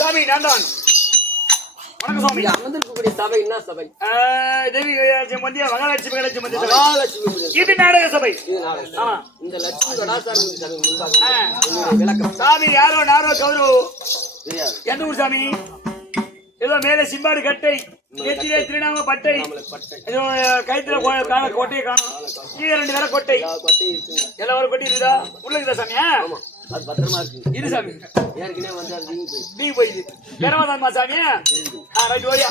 சாமி நான் தான். வணக்கம் சுவாமி. அமர்ந்திருக்கக்கூடிய சபை என்ன சபை? தேவி மத்திய மகாலட்சுமி மத்திய சபை. இது நாடக சபை. இந்த லட்சுமி விளக்கம். சாமி யாரோ நாரோ கௌரவ எந்த ஊர் சாமி? ஏதோ மேல சிம்பாடு கட்டை, நெத்திலே திருநாம பட்டை, ஏதோ கைத்துல கொட்டையை காணும், கீழே 2 வேலை கொட்டை, எல்லாம் ஒரு கொட்டி இருக்குதா? உள்ள இருக்குதா சாமியா? அது பத்திரமா இருக்கு. இரு சாமி. ஏற்கனவே வந்து அது நீங்க போயிது பெறவாதான்மா சாமியா? ரைட் ஓடியா.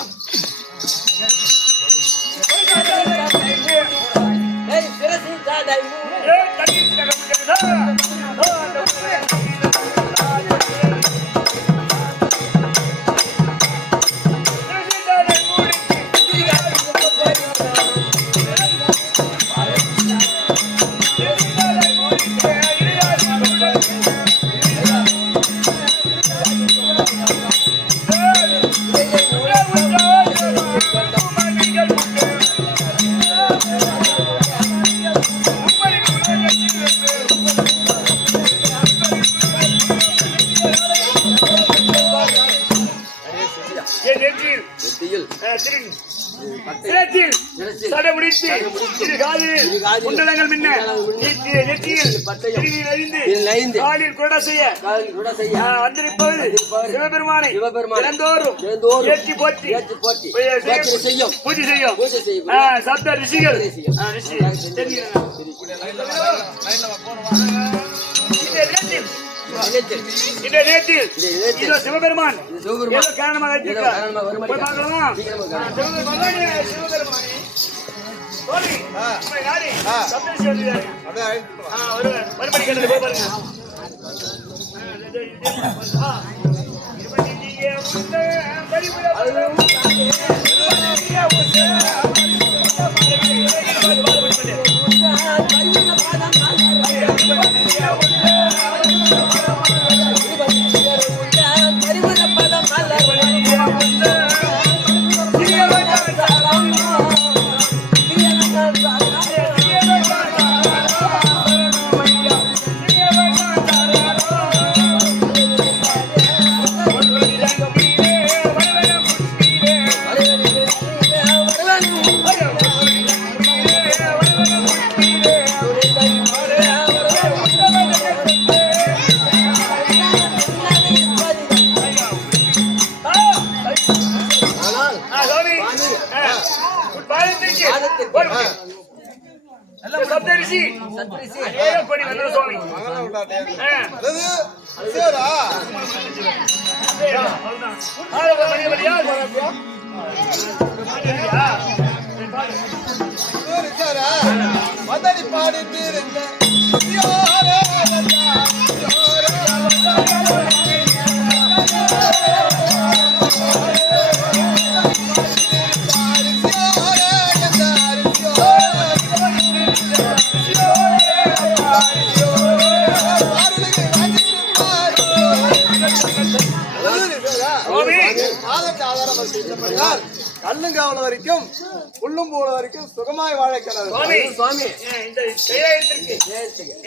குண்டலங்கள் மின்ன நெற்றியில் காலில் கூட செய்ய வந்திருப்பது சிவபெருமானை ஏற்றி போற்றி பூஜை செய்யும் சப்த ரிஷிகள். இந்த நேரத்தில் சிவபெருமான் காரணமாக சப்தரிஷி கொடி வந்த சுவாமி மதடி பாடி கல்லுங்காவல வரைக்கும் புல்லும் போல வரைக்கும் சுகமாய் வாழைக்கிறது. சுவாமி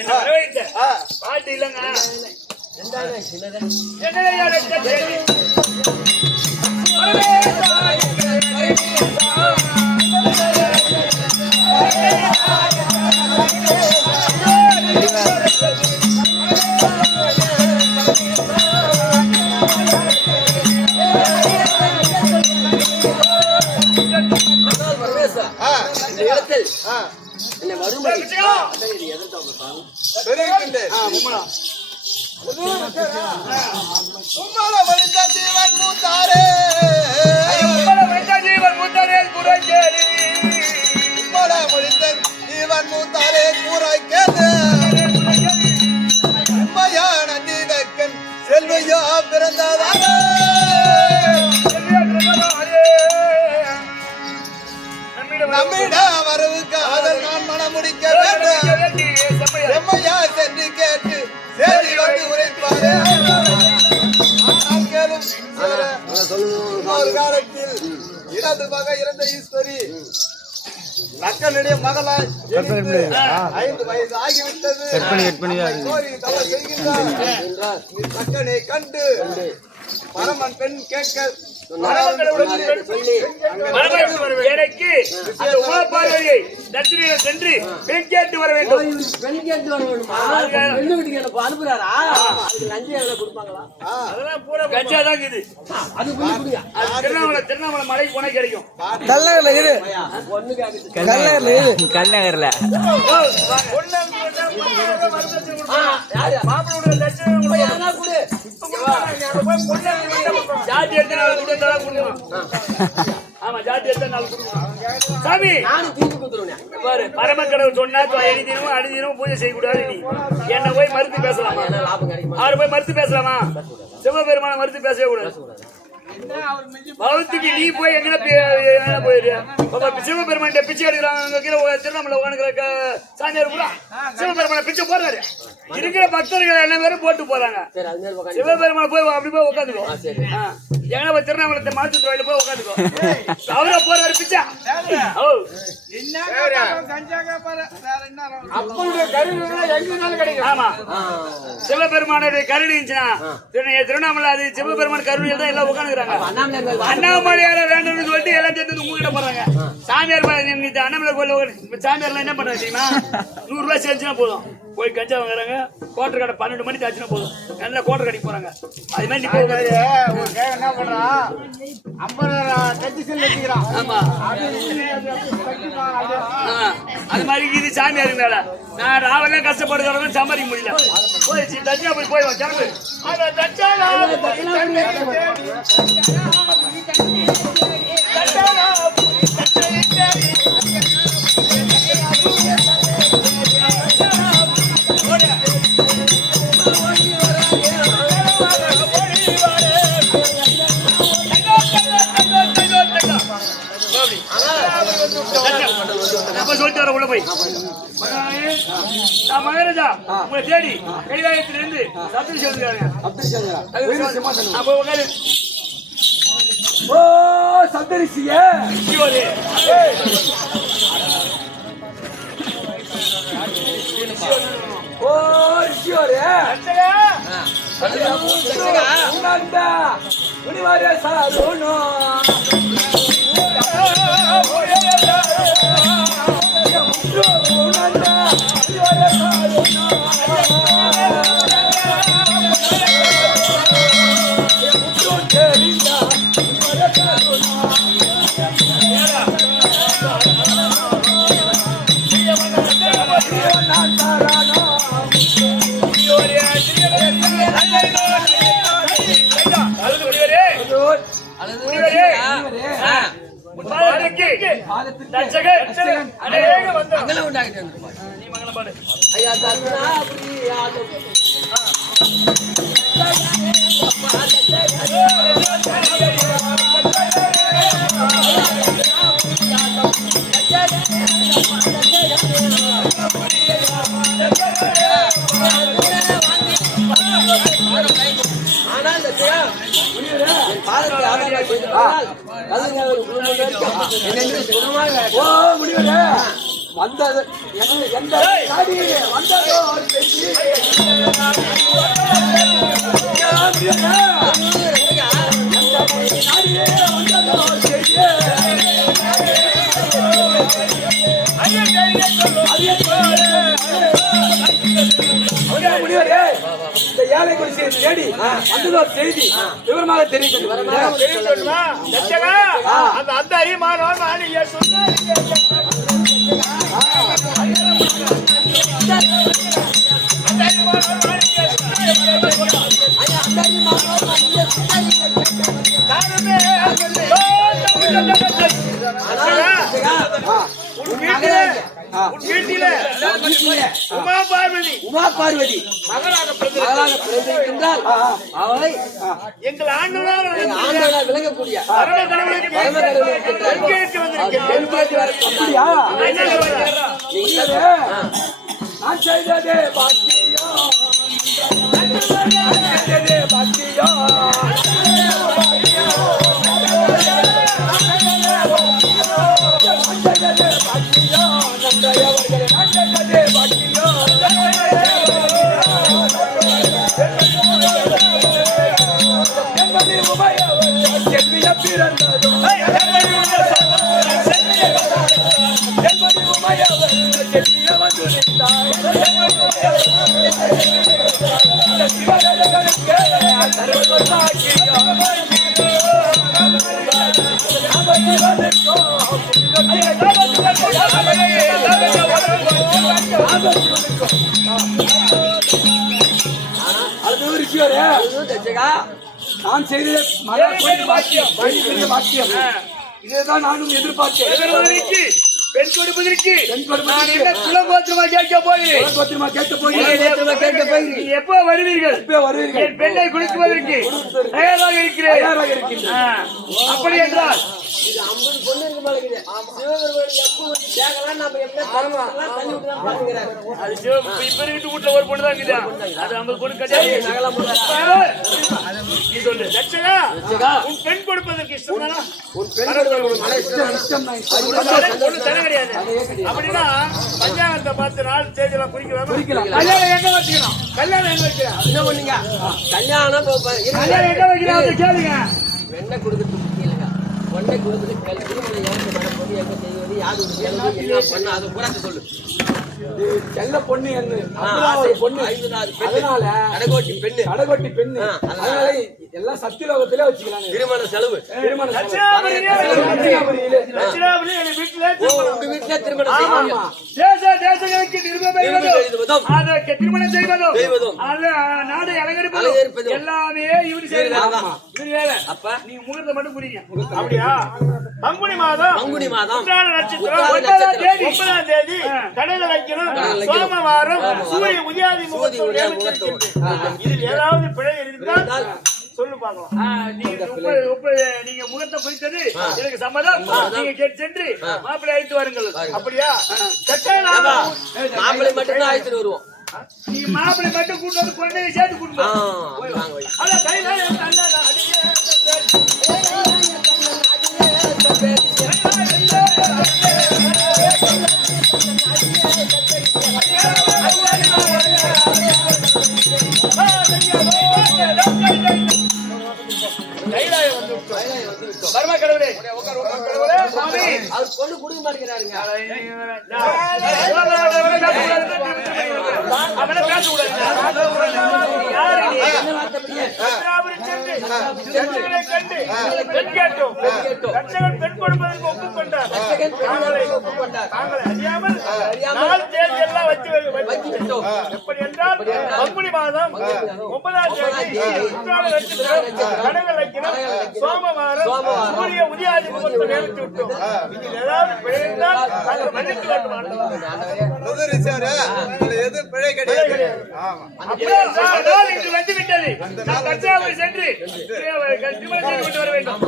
இந்த பாட்டு இல்லங்க செல்வையா பிறந்ததா ஒரு காலத்தில் இடது பகை இருந்த ஈஸ்வரி மக்களுடைய மகளாய் ஜனித்து 5 வயது ஆகிவிட்டது. கோரி தவறு செய்கின்றார். மக்களை கண்டு பரமன் பெண் கேட்க சொல்லி எனக்கு அந்த உமாபார்வையை தட்சிணையில சென்று பெண் கேட்டு வர வேண்டும். பெண் கேட்டு வர வேண்டுமா? பெண்ணு வீட்டுக்கு எனக்கு அனுப்புறாரா? அதுக்கு லஞ்சம் எவ்வளவு கொடுப்பாங்களா? அதெல்லாம் பூரா கஞ்சா தான் இருக்குது. அது புள்ளி புள்ளியா? அது திருவண்ணாமலை மலைக்கு போனா கிடைக்கும். கல்லகர்ல இரு ஒண்ணு கேக்குது. கல்லகர்ல இரு கல்லகர்ல மாப்பிளோட தட்சிணை எதனா கொடு. ஜாதி எடுத்து நாலு கொடுத்தா கொடுக்கணும். ஆமா ஜாதி எடுத்தா நாலு கொடுக்கணும். சாமி நானும் தீர்ப்பு கொடுத்துருவேன். பாரு பரமக்கடவுள் சொன்னா எழுதினமும் அணிதினமும் பூஜை செய்யக்கூடாது. நீ என்ன போய் மறுத்து பேசலாமா? லாபம் கிடைக்குமா? அவரை போய் மறுத்து பேசலாமா? சிவபெருமான மறுத்து பேசவே கூடாது. பௌத்துக்கு நீ போய் எங்க போயிரு சிவபெருமான் பிச்சை எடுக்கிறாங்க. திருவண்ணாமலை உட்காந்துக்கிற சாமியார் கூட சிவபெருமான பிச்சை போடுறாரு. இருக்கிற பக்தர்கள் என்ன பேரும் போட்டு போறாங்க. சிவபெருமான போய் அப்படி போய் உட்காந்துக்கோ. எங்கன்னா போய் திருவண்ணாமலை மாசத்து கோயில போய் உட்காந்துக்கோ. அவரா போறாரு பிச்சை. ஆமா சிவபெருமானுடைய கருணை இருந்துச்சுன்னா திருவண்ணாமலை அது சிவபெருமான் கருணையில் தான் எல்லாம் உட்காந்துக்கிறாங்க. அண்ணாமலையார வேண்டும்னு சொல்லிட்டு எல்லாம் சேர்ந்து உங்ககிட்ட போறாங்க. சாமியார் அண்ணாமலை கோயில் சாமியார்லாம் என்ன பண்றாங்க தெரியுமா? 100 ரூபாய் சேர்ந்துச்சுன்னா போதும். போய் கஞ்சா வாங்குறாங்க. கோட்டர் கடை 12 மணிக்கு ஆச்சுன்னா போதும். நல்லா கோட்டர் கடைக்கு போறாங்க. அது மாதிரி என்ன பண்றான்? 50 கட்சி செல் வச்சுக்கிறான். ஆமா அது மாதிரி இது சாமியாருக்கு மேல நான் ராவெல்லாம் கஷ்டப்படுறவங்க சம்பாதிக்க முடியல. போய் தச்சா போய் போய் கிளம்பு. சொல்லிட்டு வர உள்ள போய் மகாராஜா உங்களை தேடி கைலாயத்திலிருந்து சப்தரிஷி வந்துருக்காங்க. ஓ சப்தரிஷிய ஓ ரிஷியோரே முனிவாரிய சாருனோ ஐயா தர்மனா அப்படி வந்தது எந்த வந்ததோ இந்த ஏழை குறிச்சி தேடி வந்ததோ செய்தி விவரமாக தெரிவிக்க அந்த அறிமானோன் உமா பார்வதி மகளாக பிறந்திருக்கின்றால் அவளை எங்கள் ஆண்டவனாக விளங்கக்கூடிய நான் செய்ததே பாக்கியம் பிறந்ததோ என்பது உமையவர் செல்லிய வந்துரைத்தார் சிவனர்களுக்கு அது ரிஷிவரே நான் செய்தது வாக்கியம் இதுதான் நானும் எதிர்பார்த்தேன். பெண் கொடுப்பதற்கு நான் என்ன குலகோத்திரமா கேட்க போகிறேன். நீ எப்போ வருவீர்கள்? என் பெண்ணை குளிக்குவதற்கு தயாராக இருக்கிறேன். அப்படி என்றால் இது 50 பொண்ணு இருக்கு மாட்டேங்குது. சிவபெருமான் எப்போ வந்து கேட்கலாம் நம்ம எப்படி தரலாம் தண்ணி ஊத்தலாம் பாருங்கறாரு. அது இப்ப வீட்டு வீட்டுல ஒரு பொண்ணு தான் இருக்குது. அது 50 பொண்ணு கிடையாது. நகலாம் போறாரு. நீ சொல்லு தட்சகா உன் பெண் கொடுப்பதற்கு இஷ்டம் தானா? உன் பெண் கொடுப்பதற்கு இஷ்டம் தான். பொண்ணு தர கிடையாது. அப்படின்னா பஞ்சாங்கத்தை பார்த்து நாள் தேதியெல்லாம் குறிக்கலாம். கல்யாணம் எங்க வச்சுக்கணும்? கல்யாணம் எங்க வைக்கிறேன்? என்ன பண்ணீங்க? கல்யாணம் கல்யாணம் எங்க வைக்கிறேன் கேளுங்க. வெண்ணை கொடுத்துட்டு கேளுங்க. ஒன்றை கொடுத்துட்டு திருமணம் யாருக்கு மன பொண்ணு எங்க செய்வது யாரு என்ன பண்ண அதை பூரா சொல்லு. செல்ல பொண்ணு என்ன பொண்ணு அதனால கடைகோட்டி பெண்ணு அதனால எல்லாம் சத்தியலோகத்திலே வச்சுக்கலாம். திருமண செலவு வீட்டுல திருமணம் திருமணம் செய்வதும் நாடு அலங்கரிப்பதும் எல்லாமே இவரு செய்யலாம். அப்ப நீ முகூர்த்தம் மட்டும் புரியுங்க. அப்படியா? பங்குனி மாதம் 9ஆம் தேதி கடையில வைக்கணும். சோமவாரம் சூரிய உதயாதி முகூர்த்தம். இதில் ஏதாவது பிழை இருந்தால் சொல்லு பார்க்கலாம். நீங்க முகத்தை குறித்தது எனக்கு சம்மதம். நீங்க கேட்டு சென்று மாப்பிள்ளை அழைத்து வாருங்கள். அப்படியா? மாப்பிள்ளை மட்டும் தான் அழைத்துட்டு வருவோம். நீ மாப்பிள்ளை மட்டும் கூட்டு வந்து பொண்ணை சேர்த்து கூட்டு அவர் பொண்ணு குடுக்க மாட்டேங்கிறாருங்க. பெண் கொடுப்பதற்கு ஒப்புக்கொண்டார். எப்படி என்றால் பங்குனி மாதம் 9ஆம் தேதி கடைகள் வைக்கணும். சோமவாரம் சூரிய உதயாதி முகூர்த்தம் நேர்த்து விட்டோம். இதில் ஏதாவது பிழை இருந்தால் நாங்கள் மன்னித்து வேண்டும். பிழை கிடையாது. இன்று வந்து விட்டது. நாம் தஞ்சாவூர் சென்று திருமணம் செய்து கொண்டு வர வேண்டும்.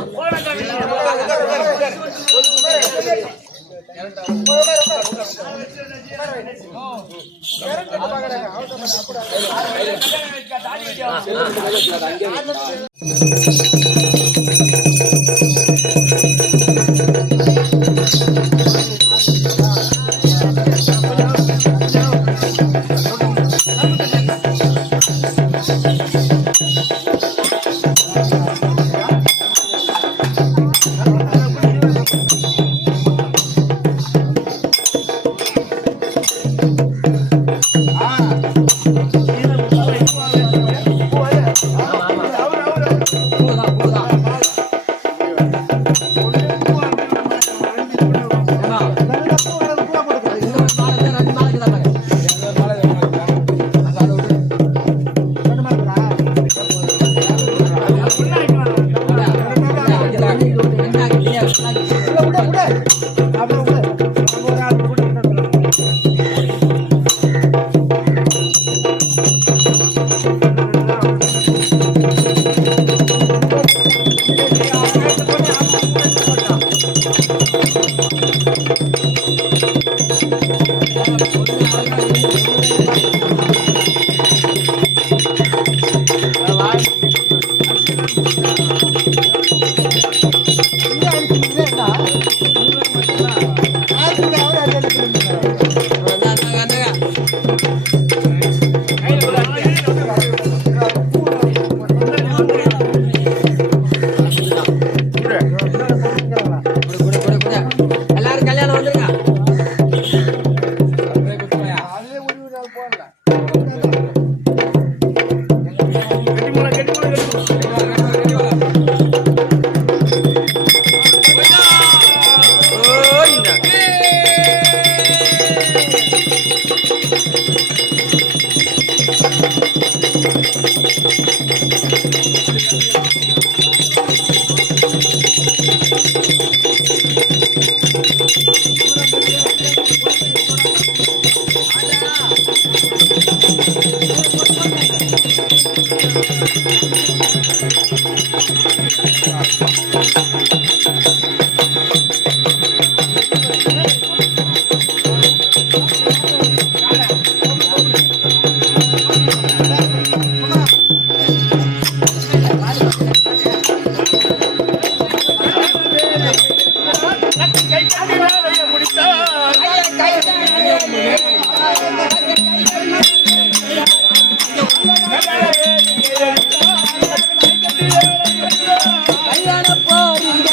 கல்யாண போறீங்க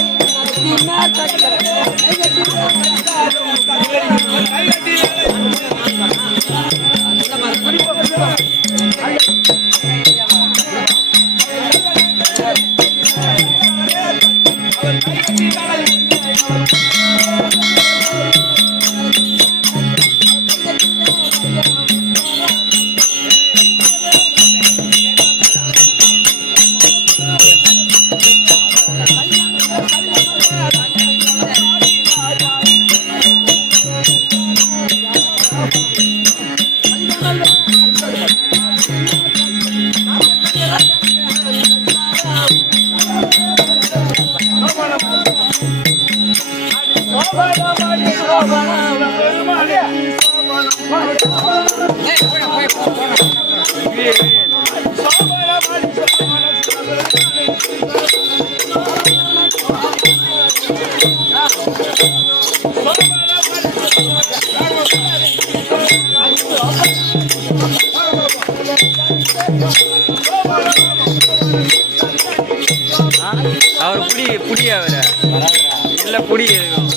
நடத்தினார் அவர் புடி அவர இல்ல புடி இருக்கும்